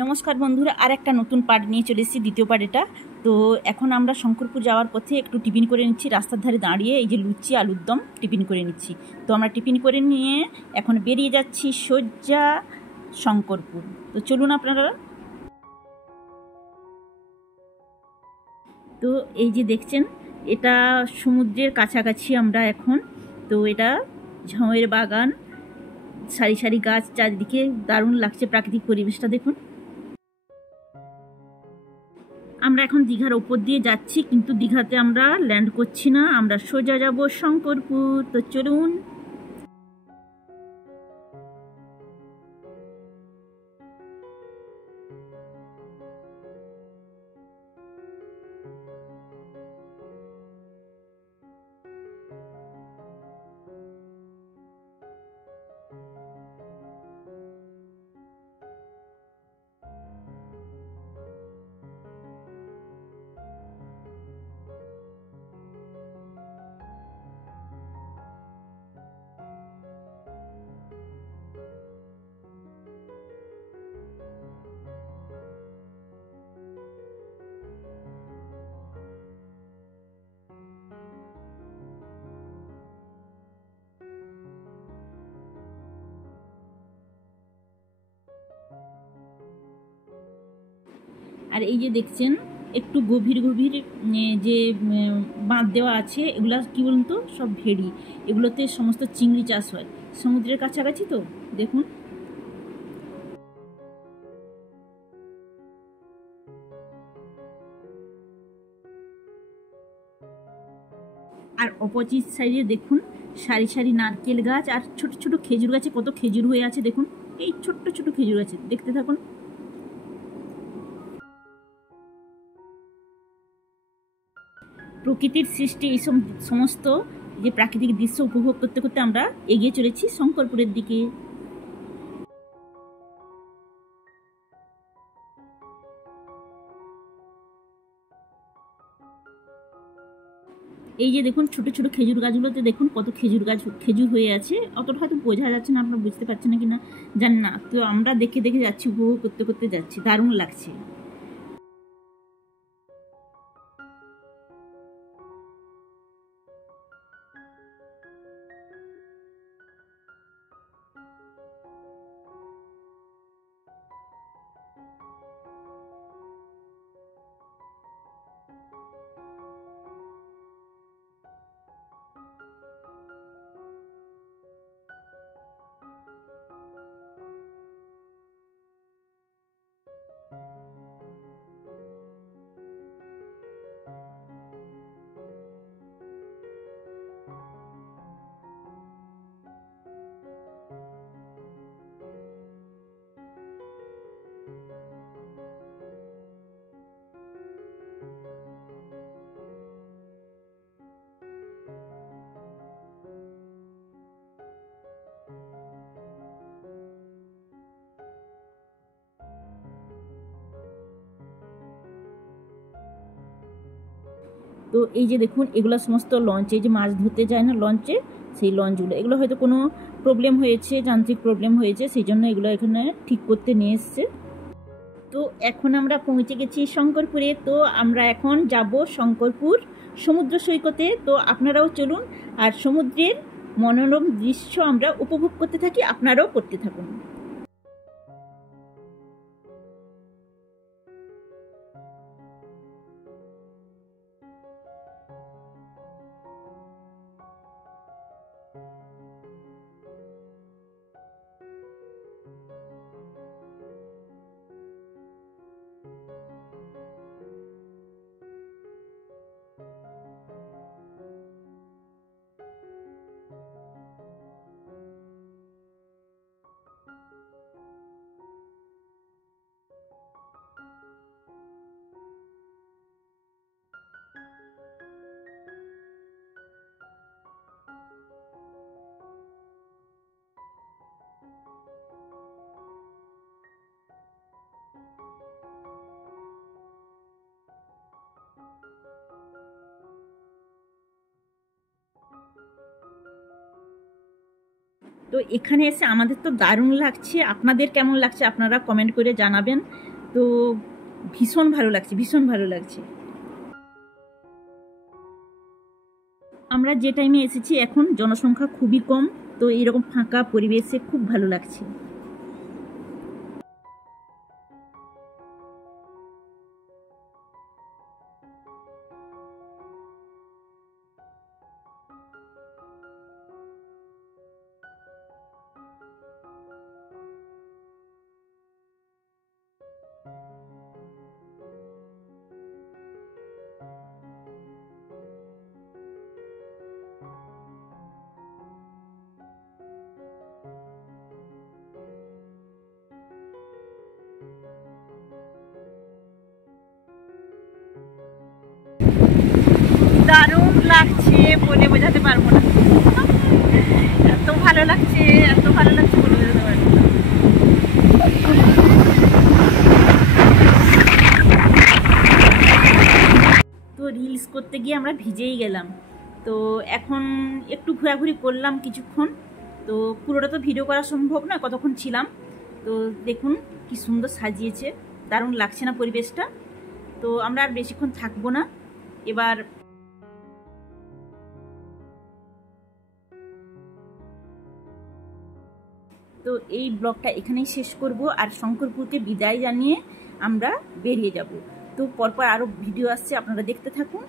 নমস্কার বন্ধুরা, আর একটা নতুন পার্ট নিয়ে চলে এসেছি, দ্বিতীয় পার্ট এটা। তো এখন আমরা শঙ্করপুর যাওয়ার পথে একটু টিফিন করে নিচ্ছি, রাস্তার ধারে দাঁড়িয়ে এই যে লুচি আলুর দম টিফিন করে নিচ্ছি। তো আমরা টিফিন করে নিয়ে এখন বেরিয়ে যাচ্ছি সোজা শঙ্করপুর। তো চলুন আপনারা। তো এই যে দেখছেন, এটা সমুদ্রের কাছাকাছি আমরা এখন। তো এটা ঝাউয়ের বাগান, সারি সারি গাছ, চারিদিকে দারুণ লাগছে প্রাকৃতিক পরিবেশটা দেখুন। আমরা এখন দীঘার ওপর দিয়ে যাচ্ছি, কিন্তু দীঘাতে আমরা ল্যান্ড করছি না, আমরা সোজা যাব শঙ্করপুর। তো চলুন। আর এই যে দেখছেন, একটু গভীর গভীর যে বাঁধ দেওয়া আছে, এগুলা কি বলুন তো, সব ভেড়ি। এগুলোতে সমস্ত চিংড়ি চাষ হয়, সমুদ্রের কাছাকাছি তো দেখুন। আর অপোজিট সাইডে দেখুন সারি সারি নারকেল গাছ আর ছোট ছোট খেজুর গাছে কত খেজুর হয়ে আছে দেখুন। এই ছোট্ট ছোট খেজুর গাছে দেখতে থাকুন। প্রকৃতির সৃষ্টি এই সমস্ত যে প্রাকৃতিক দৃশ্য উপভোগ করতে করতে আমরা এগিয়ে চলেছি শঙ্করপুরের দিকে। এই যে দেখুন ছোট ছোট খেজুর গাছগুলোতে দেখুন কত খেজুর হয়ে আছে। অতটা হয়তো বোঝা যাচ্ছে না, আপনারা বুঝতে পারছেন না কিনা জানি না। তো আমরা দেখে দেখে যাচ্ছি, উপভোগ করতে করতে যাচ্ছি, দারুণ লাগছে। তো এই যে দেখুন, এগুলো সমস্ত লঞ্চে, যে মাছ ধরতে যায় না লঞ্চে, সেই লঞ্চগুলো, এগুলো হয়তো কোনো প্রবলেম হয়েছে, যান্ত্রিক প্রবলেম হয়েছে, সেই জন্য এগুলো এখানে ঠিক করতে নিয়ে এসছে। তো এখন আমরা পৌঁছে গেছি শঙ্করপুরে। তো আমরা এখন যাব শঙ্করপুর সমুদ্র সৈকতে। তো আপনারাও চলুন, আর সমুদ্রের মনোরম দৃশ্য আমরা উপভোগ করতে থাকি, আপনারাও করতে থাকুন। তো এখানে এসে আমাদের তো দারুণ লাগছে, আপনাদের কেমন লাগছে আপনারা কমেন্ট করে জানাবেন। তো ভীষণ ভালো লাগছে, ভীষণ ভালো লাগছে। আমরা যে টাইমে এসেছি এখন জনসংখ্যা খুবই কম, তো এইরকম ফাঁকা পরিবেশে খুব ভালো লাগছে। দারুণ লাগছে, বলে বোঝাতে পারবো না। এত ভালো লাগছে, এত ভালো লাগছে বলে বোঝাতে পারবো না। তো রিলস করতে গিয়ে আমরা ভিজেই গেলাম। তো এখন একটু ঘোরাঘুরি করলাম কিছুক্ষণ। তো পুরোটা তো ভিডিও করা সম্ভব না, কতক্ষণ ছিলাম। তো দেখুন কি সুন্দর সাজিয়েছে, দারুণ লাগছে না পরিবেশটা। তো আমরা আর বেশিক্ষণ থাকবো না এবার। তো এই ব্লগটা এখানেই শেষ করব, আর শঙ্করপুরকে বিদায় জানিয়ে আমরা বেরিয়ে যাব। তো পরপর আরও ভিডিও আসছে, আপনারা দেখতে থাকুন।